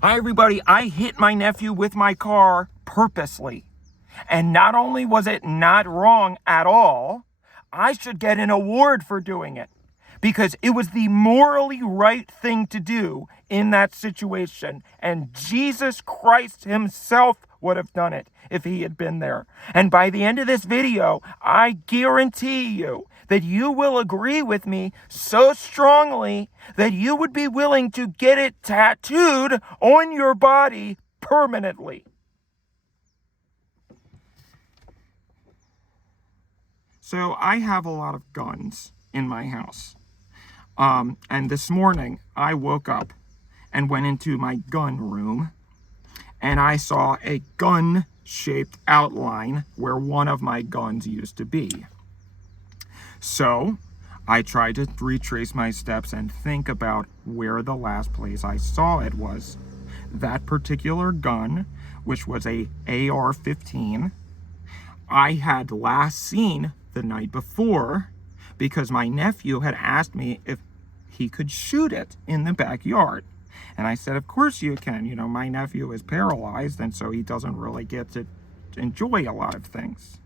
Hi, everybody. I hit my nephew with my car purposely. And not only was it not wrong at all, I should get an award for doing it because it was the morally right thing to do in that situation. And Jesus Christ himself would have done it if he had been there. And by the end of this video, I guarantee you that you will agree with me so strongly that you would be willing to get it tattooed on your body permanently. So I have a lot of guns in my house. And this morning I woke up and went into my gun room and I saw a gun-shaped outline where one of my guns used to be. So I tried to retrace my steps and think about where the last place I saw it was. That particular gun, which was a AR-15, I had last seen the night before because my nephew had asked me if he could shoot it in the backyard. And I said, of course you can. You know, my nephew is paralyzed, and so he doesn't really get to enjoy a lot of things.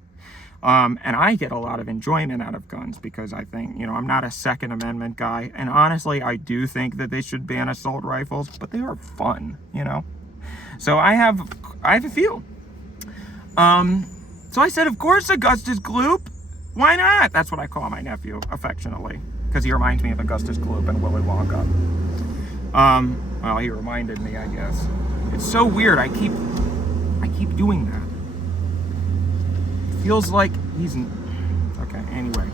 And I get a lot of enjoyment out of guns because I think, you know, I'm not a Second Amendment guy. And honestly, I do think that they should ban assault rifles, but they are fun, you know. So I have a few. So I said, of course, Augustus Gloop. Why not? That's what I call my nephew affectionately, because he reminds me of Augustus Gloop and Willy Wonka. Well, he reminded me, I guess. It's so weird. I keep doing that. It feels like he's okay. Anyway,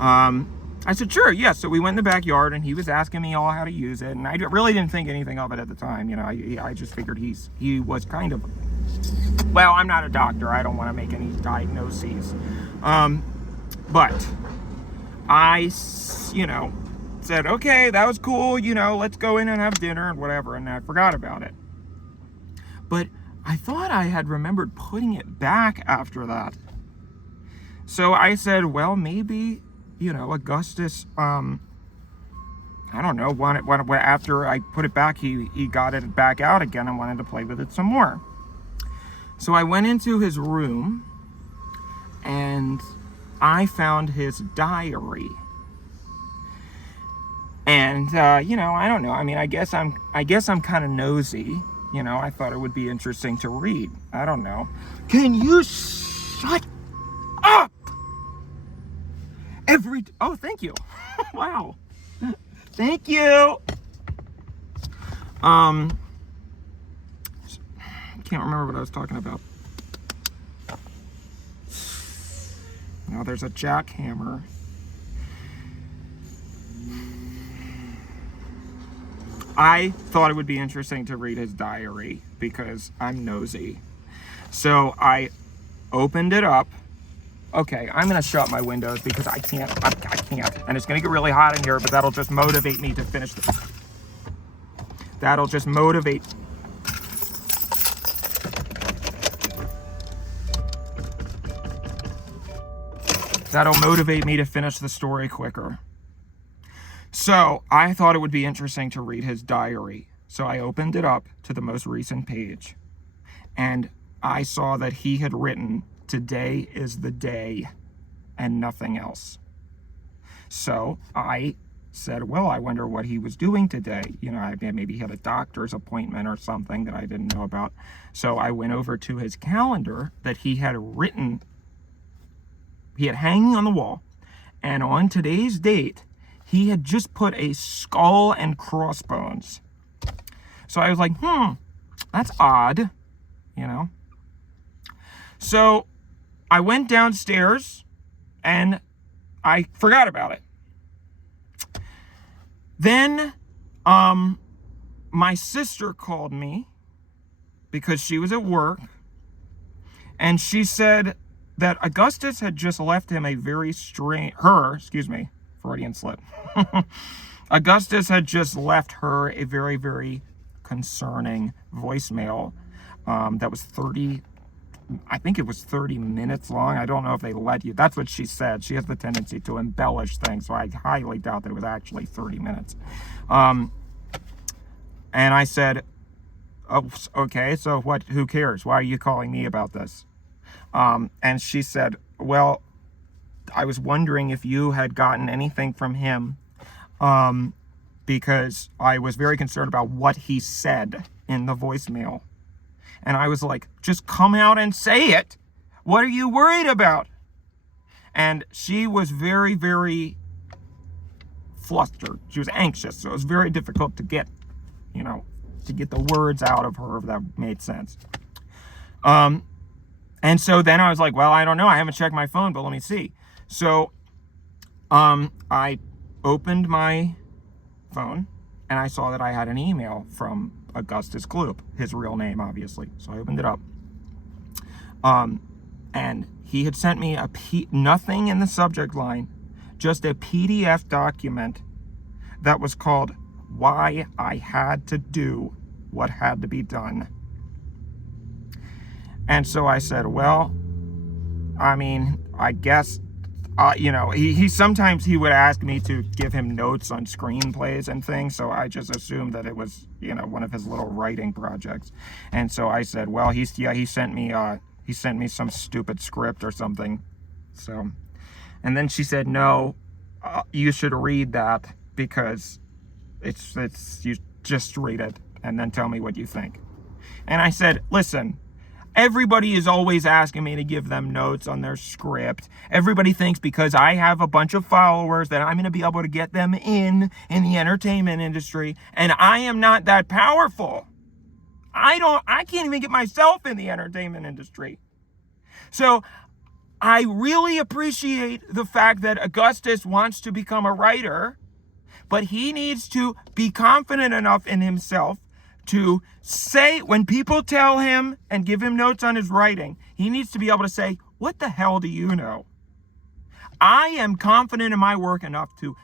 I said sure, yeah. So we went in the backyard, and he was asking me all how to use it, and I really didn't think anything of it at the time. You know, I just figured he was kind of. Well, I'm not a doctor. I don't want to make any diagnoses. But I, you know, said, okay, that was cool. You know, let's go in and have dinner and whatever. And I forgot about it. But I thought I had remembered putting it back after that. So I said, well, maybe, you know, Augustus, I don't know, after I put it back, he got it back out again and wanted to play with it some more. So I went into his room and I found his diary. And, you know, I don't know. I mean, I guess I'm kind of nosy. You know, I thought it would be interesting to read. I don't know. Can you shut up? Oh, thank you. Wow. Thank you. Can't remember what I was talking about. Now there's a jackhammer. I thought it would be interesting to read his diary because I'm nosy. So I opened it up. Okay, I'm gonna shut my windows because I can't, and it's gonna get really hot in here, but that'll just motivate me to finish this. That'll just motivate. That'll motivate me to finish the story quicker. So I thought it would be interesting to read his diary. So I opened it up to the most recent page. And I saw that he had written, "Today is the day," and nothing else. So I said, well, I wonder what he was doing today. You know, maybe he had a doctor's appointment or something that I didn't know about. So I went over to his calendar that he had written. He had hanging on the wall, and on today's date, he had just put a skull and crossbones. So I was like, that's odd, you know? So I went downstairs, and I forgot about it. Then, my sister called me because she was at work, and she said that Augustus had just left him a very strange, Freudian slip. Augustus had just left her a very, very concerning voicemail that was 30 minutes long. I don't know if they let you. That's what she said. She has the tendency to embellish things, so I highly doubt that it was actually 30 minutes. And I said, oh, okay, so what, who cares? Why are you calling me about this? And she said, well, I was wondering if you had gotten anything from him, because I was very concerned about what he said in the voicemail. And I was like, just come out and say it. What are you worried about? And she was very, very flustered. She was anxious. So it was very difficult to get, to get the words out of her that made sense. And so then I was like, well, I don't know. I haven't checked my phone, but let me see. So I opened my phone and I saw that I had an email from Augustus Gloop, his real name, obviously. So I opened it up. And he had sent me nothing in the subject line, just a PDF document that was called Why I Had to Do What Had to Be Done. And so I said, well, I mean, I guess, he sometimes he would ask me to give him notes on screenplays and things. So I just assumed that it was, one of his little writing projects. And so I said, well, he sent me some stupid script or something. So, and then she said, no, you should read that because you just read it and then tell me what you think. And I said, listen, everybody is always asking me to give them notes on their script. Everybody thinks because I have a bunch of followers that I'm going to be able to get them in the entertainment industry. And I am not that powerful. I can't even get myself in the entertainment industry. So I really appreciate the fact that Augustus wants to become a writer, but he needs to be confident enough in himself to say, when people tell him and give him notes on his writing, he needs to be able to say, what the hell do you know? I am confident in my work enough to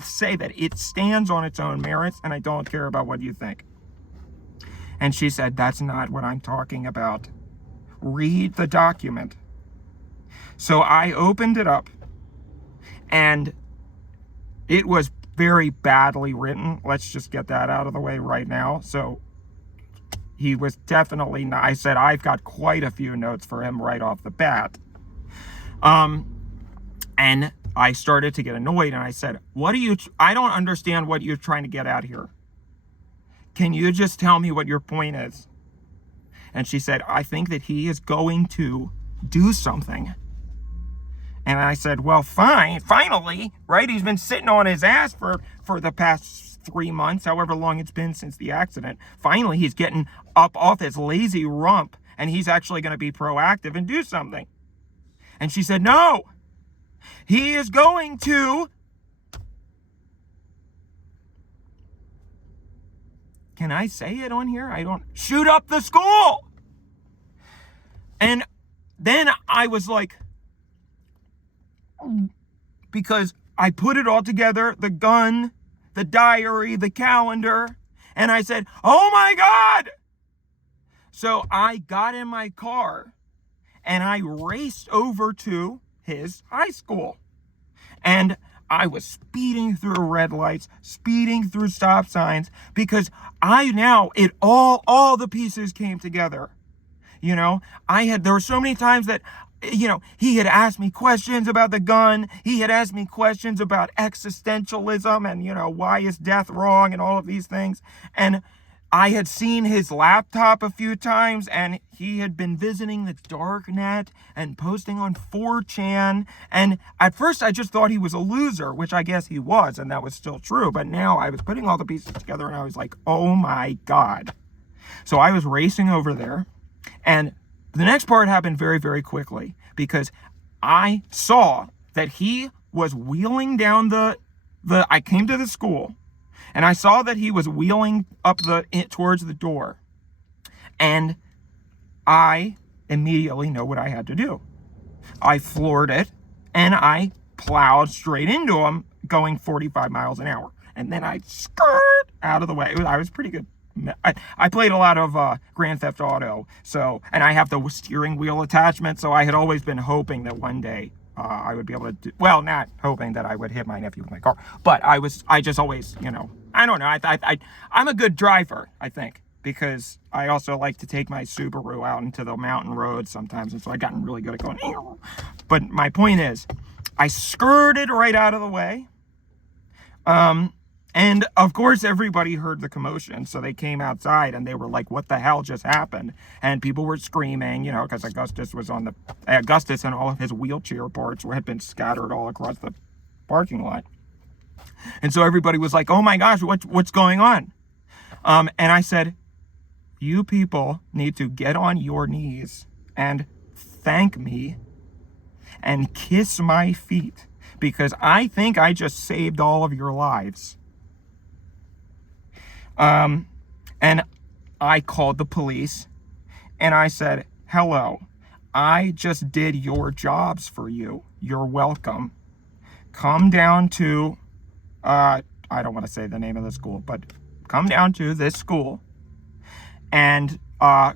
say that it stands on its own merits and I don't care about what you think. And she said, that's not what I'm talking about. Read the document. So I opened it up and it was very badly written. Let's just get that out of the way right now. So he was definitely not, I said, I've got quite a few notes for him right off the bat. And I started to get annoyed and I said, I don't understand what you're trying to get at here. Can you just tell me what your point is? And she said, I think that he is going to do something. And I said, well, finally, right? He's been sitting on his ass for the past 3 months, however long it's been since the accident. Finally, he's getting up off his lazy rump and he's actually going to be proactive and do something. And she said, no, he is going to, can I say it on here? Shoot up the school. And then I was like, because I put it all together, the gun, the diary, the calendar, and I said, oh my God. So I got in my car and I raced over to his high school. And I was speeding through red lights, speeding through stop signs, because all the pieces came together. There were so many times that, he had asked me questions about the gun. He had asked me questions about existentialism and, why is death wrong and all of these things. And I had seen his laptop a few times and he had been visiting the dark net and posting on 4chan. And at first I just thought he was a loser, which I guess he was, and that was still true. But now I was putting all the pieces together and I was like, oh my God. So I was racing over there, and the next part happened very, very quickly because I saw that he was wheeling down I came to the school and I saw that he was wheeling up towards the door, and I immediately know what I had to do. I floored it and I plowed straight into him going 45 miles an hour. And then I skirt out of the way. I was pretty good. I played a lot of Grand Theft Auto, and I have the steering wheel attachment, so I had always been hoping that one day I would be able to not hoping that I would hit my nephew with my car, but I just always, I don't know, I'm a good driver, I think. because I also like to take my Subaru out into the mountain roads sometimes, and so I've gotten really good at going. But my point is, I skirted right out of the way. And of course everybody heard the commotion, so they came outside and they were like, what the hell just happened? And people were screaming, you know, because Augustus and all of his wheelchair parts had been scattered all across the parking lot. And so everybody was like, oh my gosh, what's going on? And I said, you people need to get on your knees and thank me and kiss my feet, because I think I just saved all of your lives. And I called the police and I said, hello, I just did your jobs for you. You're welcome. Come down to, I don't want to say the name of the school, but come down to this school and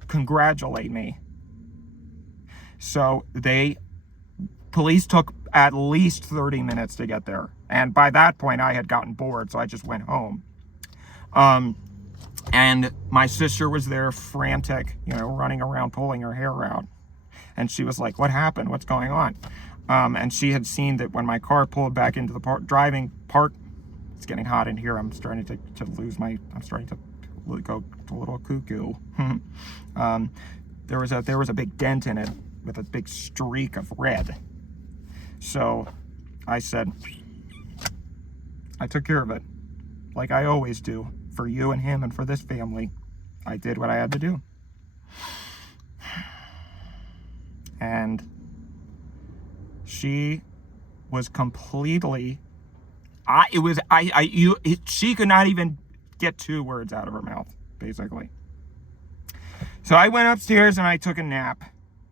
congratulate me. So police took at least 30 minutes to get there. And by that point I had gotten bored, so I just went home. And my sister was there frantic, you know, running around, pulling her hair out. And she was like, what happened? What's going on? And she had seen that when my car pulled back into the driving park, it's getting hot in here. I'm starting to go a little cuckoo. There was a big dent in it with a big streak of red. So I said, I took care of it, like I always do, for you and him and for this family. I did what I had to do. And she was completely, she could not even get 2 words out of her mouth, basically. So I went upstairs and I took a nap,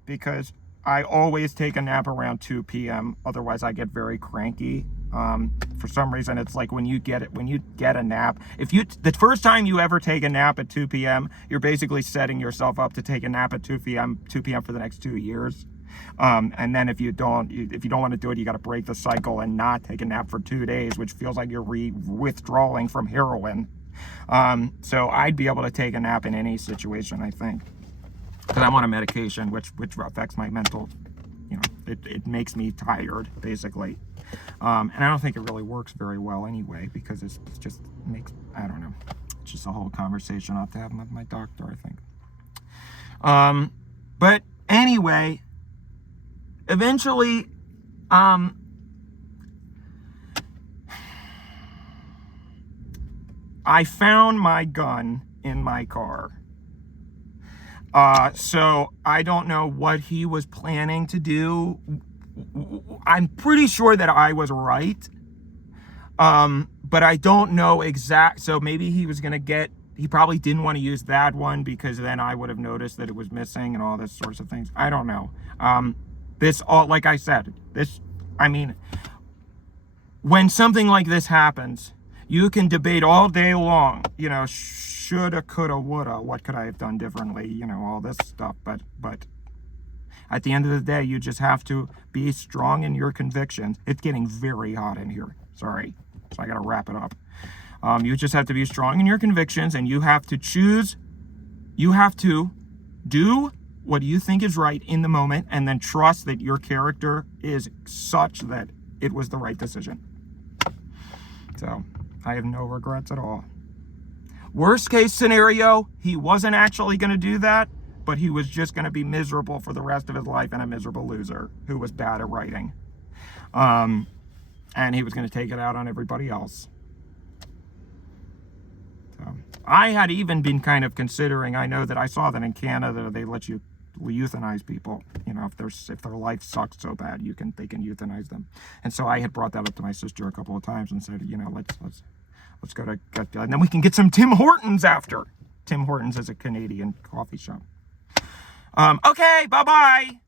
because I always take a nap around 2 p.m. Otherwise I get very cranky. For some reason, it's like when you get a nap, the first time you ever take a nap at 2 p.m., you're basically setting yourself up to take a nap at 2 p.m. for the next 2 years. And then if you don't want to do it, you got to break the cycle and not take a nap for 2 days, which feels like you're withdrawing from heroin. So I'd be able to take a nap in any situation, I think, because I'm on a medication which affects my mental, you know, it makes me tired, basically. And I don't think it really works very well anyway, because it just makes, I don't know, it's just a whole conversation I'll have to have with my doctor, I think. But anyway, eventually, I found my gun in my car. So I don't know what he was planning to do. I'm pretty sure that I was right. But I don't know so maybe he was going to he probably didn't want to use that one, because then I would have noticed that it was missing and all this sorts of things. I don't know. Like I said, when something like this happens, you can debate all day long, you know, shoulda, coulda, woulda, what could I have done differently, you know, all this stuff. But at the end of the day, you just have to be strong in your convictions. It's getting very hot in here. Sorry. So I got to wrap it up. You just have to be strong in your convictions, and you have to choose. You have to do what you think is right in the moment, and then trust that your character is such that it was the right decision. So I have no regrets at all. Worst case scenario, he wasn't actually going to do that, but he was just going to be miserable for the rest of his life and a miserable loser who was bad at writing. And he was going to take it out on everybody else. So I had even been kind of considering, I know that I saw that in Canada, they let you euthanize people. You know, if their life sucks so bad, they can euthanize them. And so I had brought that up to my sister a couple of times and said, you know, let's go to, and then we can get some Tim Hortons after. Tim Hortons is a Canadian coffee shop. Okay, bye-bye.